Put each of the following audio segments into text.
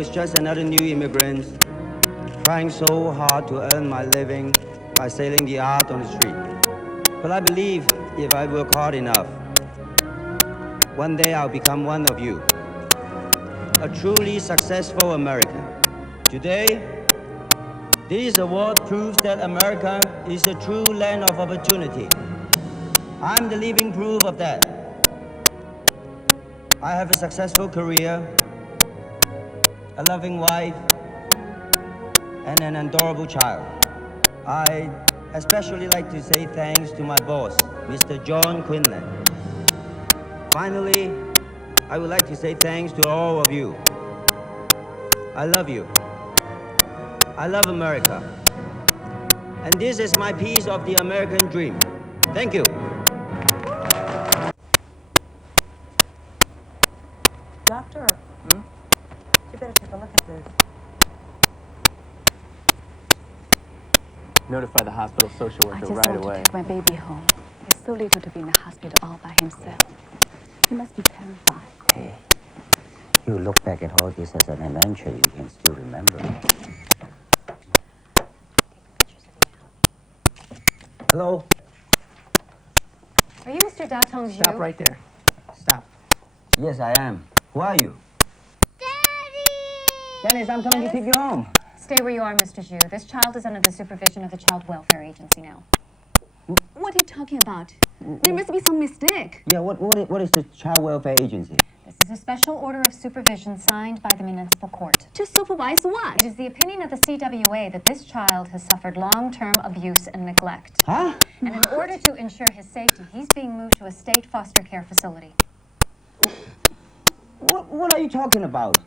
is just another new immigrant trying so hard to earn my living by selling the art on the street. But I believe if I work hard enough, one day I'll become one of you, a truly successful American. Today, this award proves that America is a true land of opportunity. I'm the living proof of that. I have a successful career, a loving wife, and an adorable child. I'd especially like to say thanks to my boss, Mr. John Quinlan. Finally, I would like to say thanks to all of you. I love you. I love America. And this is my piece of the American dream. Thank you. Doctor, you better take a look at this. Notify the hospital social worker right I just away. want to take my baby home. He's so little to be in the hospital all by himself. He must be terrified. Hey, you look back at all this as an adventure you can still remember. Hello? Are you Mr. Datong's Stop right there. Stop. Yes, I am. Who are you? Daddy! Dennis, I'm coming to take you home. Stay where you are, Mr. Zhu. This child is under the supervision of the Child Welfare Agency now. What are you talking about? There must be some mistake. Yeah, what is the Child Welfare Agency? This is a special order of supervision signed by the municipal court. To supervise what? It is the opinion of the CWA that this child has suffered long-term abuse and neglect. Huh? And in order to ensure his safety, he's being moved to a state foster care facility. What are you talking about?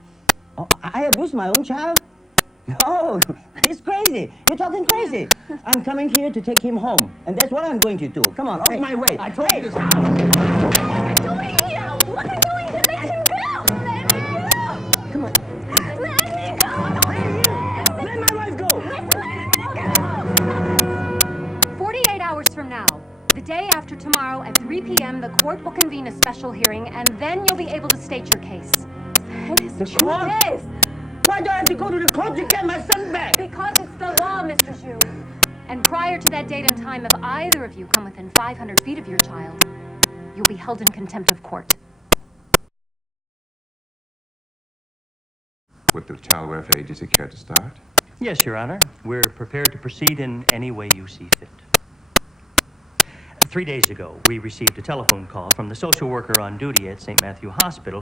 Oh, I abused my own child? No, it's crazy. You're talking crazy. I'm coming here to take him home, and that's what I'm going to do. Come on, off my way. I told you to stop. What are you doing here? What are you doing here? Let him go! Let me go! Come on. Let me go! Let my wife go. Let me go! 48 hours from now, the day after tomorrow at 3 p.m., the court will convene a special hearing, and then you'll be able to state your case. The court? Yes! Why do I have to go to the court to get my son back? Because it's the law, Mr. Zhu. And prior to that date and time, if either of you come within 500 feet of your child, you'll be held in contempt of court. Would the Child Welfare Agency care to start? Yes, Your Honor. We're prepared to proceed in any way you see fit. 3 days ago, we received a telephone call from the social worker on duty at St. Matthew Hospital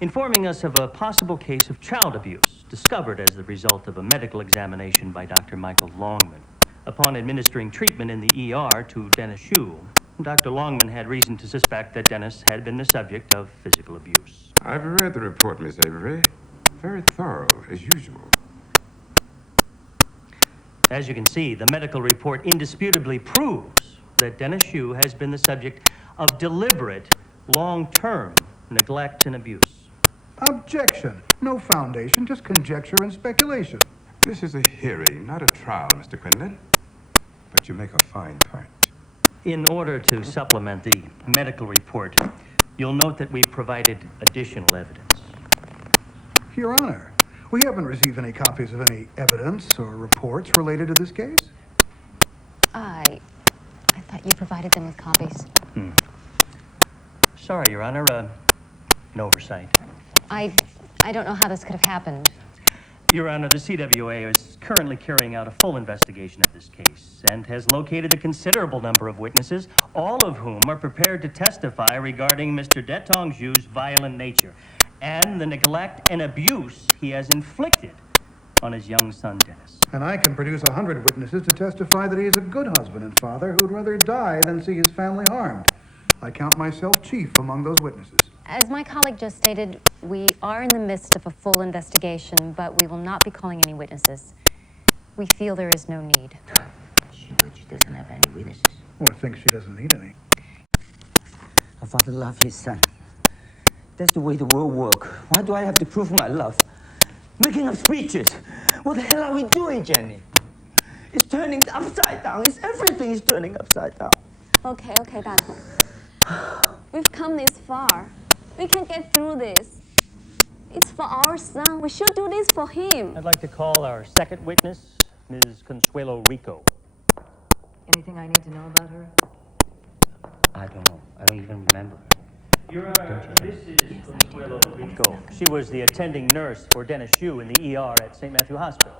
informing us of a possible case of child abuse discovered as the result of a medical examination by Dr. Michael Longman. Upon administering treatment in the ER to Dennis Xu, Dr. Longman had reason to suspect that Dennis had been the subject of physical abuse. I've read the report, Miss Avery. Very thorough, as usual. As you can see, the medical report indisputably proves that Dennis Xu has been the subject of deliberate, long-term neglect and abuse. Objection. No foundation, just conjecture and speculation. This is a hearing, not a trial, Mr. Quinlan. But you make a fine point. In order to supplement the medical report, you'll note that we've provided additional evidence. Your Honor, we haven't received any copies of any evidence or reports related to this case. I thought you provided them with copies. Sorry, Your Honor, an oversight. I don't know how this could have happened. Your Honor, the CWA is currently carrying out a full investigation of this case and has located a considerable number of witnesses, all of whom are prepared to testify regarding Mr. Detong Zhu's violent nature and the neglect and abuse he has inflicted on his young son, Dennis. And I can produce 100 witnesses to testify that he is a good husband and father who'd rather die than see his family harmed. I count myself chief among those witnesses. As my colleague just stated, we are in the midst of a full investigation, but we will not be calling any witnesses. We feel there is no need. She doesn't have any witnesses. Oh, I think she doesn't need any. A father loves his son. That's the way the world works. Why do I have to prove my love? Making up speeches. What the hell are we doing, Jenny? It's turning upside down. Everything is turning upside down. Okay, Datong. We've come this far. We can get through this. It's for our son. We should do this for him. I'd like to call our second witness, Ms. Consuelo Rico. Anything I need to know about her? I don't know. I don't even remember. Your Honor, this is Consuelo Rico. She was the attending nurse for Dennis Yu in the ER at St. Matthew Hospital.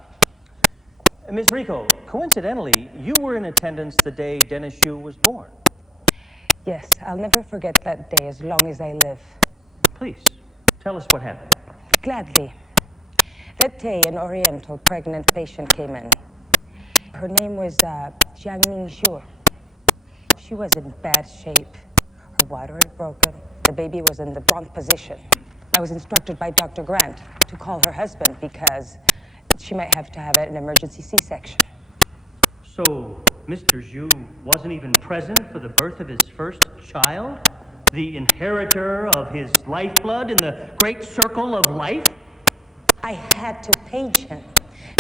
Ms. Rico, coincidentally, you were in attendance the day Dennis Yu was born. Yes, I'll never forget that day as long as I live. Please, tell us what happened. Gladly. That day, an Oriental pregnant patient came in. Her name was Jiang Ningshu. She was in bad shape. Her water had broken. The baby was in the wrong position. I was instructed by Dr. Grant to call her husband because she might have to have an emergency C-section. So, Mr. Zhu wasn't even present for the birth of his first child? The inheritor of his lifeblood in the great circle of life? I had to page him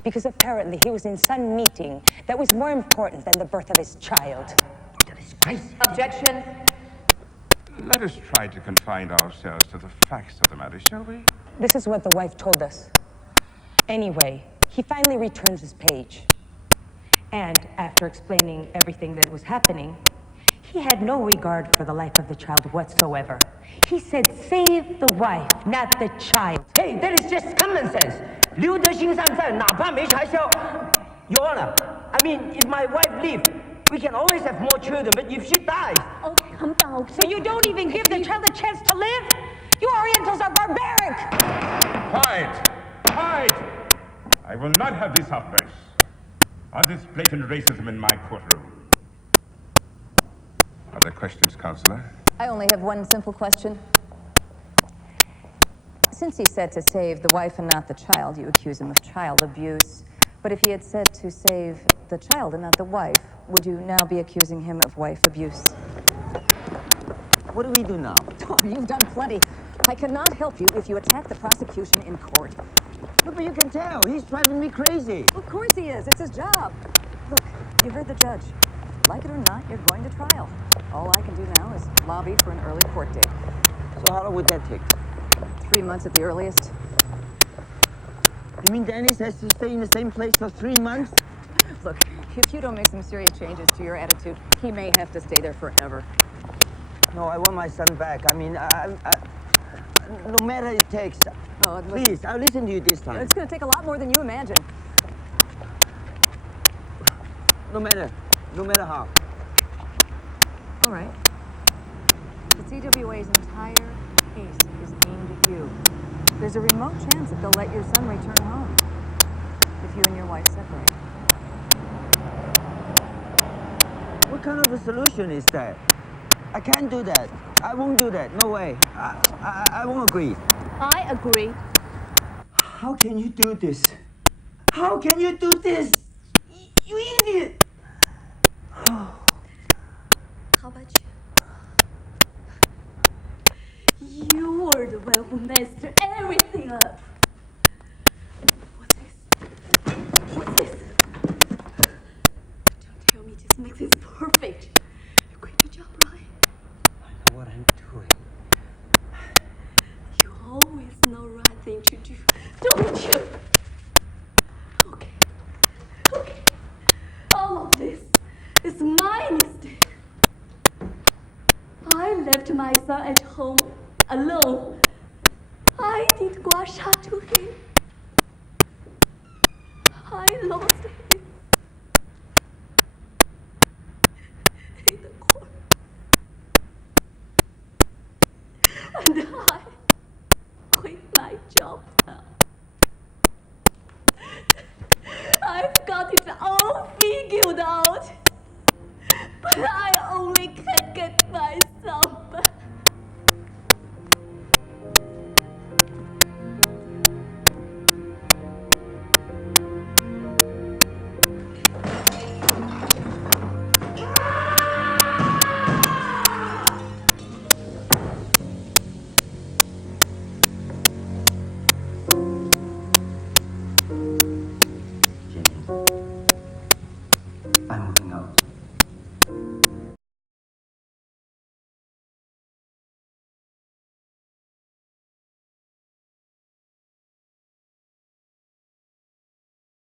because apparently he was in some meeting that was more important than the birth of his child. Objection. Let us try to confine ourselves to the facts of the matter, shall we? This is what the wife told us. Anyway, he finally returns his page. And after explaining everything that was happening, he had no regard for the life of the child whatsoever. He said, save the wife, not the child. Hey, that is just common sense. 留得心上在，哪怕没柴烧。Your Honor, I mean, if my wife leaves, we can always have more children, but if she dies... Okay, calm down. So you don't even give the child a chance to live? You Orientals are barbaric! Quiet! Quiet! I will not have this outburst or this blatant racism in my courtroom. Other questions, Counselor? I only have one simple question. Since he said to save the wife and not the child, you accuse him of child abuse. But if he had said to save the child and not the wife, would you now be accusing him of wife abuse? What do we do now? Oh, you've done plenty. I cannot help you if you attack the prosecution in court. Look, but you can tell. He's driving me crazy. Of course he is. It's his job. Look, you heard the judge. Like it or not, you're going to trial. All I can do now is lobby for an early court date. So how long would that take? 3 months at the earliest. You mean Dennis has to stay in the same place for 3 months? Look, if you don't make some serious changes to your attitude, he may have to stay there forever. No, I want my son back. I mean, no matter it takes. Oh, Please, I'll listen to you this time. It's going to take a lot more than you imagine. No matter how. All right. The CWA's entire case is aimed at you. There's a remote chance that they'll let your son return home if you and your wife separate. What kind of a solution is that? I can't do that. I won't do that. No way. I won't agree. I agree. How can you do this? How can you do this? You idiot! How about you? You were the one who messed everything up. What's this? What's this? Don't tell me this makes it perfect. You quit your job, right? I know what I'm doing. You always know the right thing to do, don't you? Okay. All of this is my mistake. I left my son at home alone. I did gua sha to him. I lost him in the court. And I quit my job now. I've got it all figured out. But